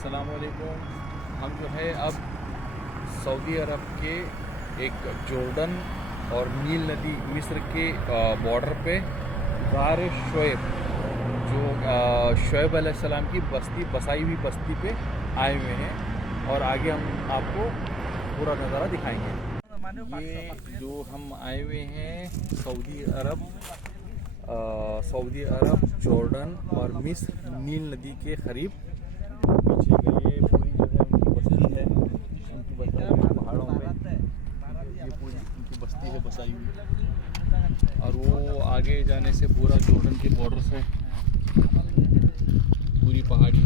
अस्सलामुअलैकुम। हम जो है अब सऊदी अरब के एक जॉर्डन और नील नदी मिस्र के बॉर्डर पे गार शोएब जो शोएब अलैहिस्सलाम की बस्ती बसाई हुई बस्ती पे आए हुए हैं और आगे हम आपको पूरा नज़ारा दिखाएंगे। ये जो हम आए हुए हैं सऊदी अरब जॉर्डन और मिस्र नील नदी के करीब। पीछे का ये पूरी जो है उनकी बस्ती है, उनकी बस्ती है पहाड़ों पे। ये पूरी उनकी बस्ती है बसाई हुई और वो आगे जाने से पूरा जॉर्डन के बॉर्डर से पूरी पहाड़ी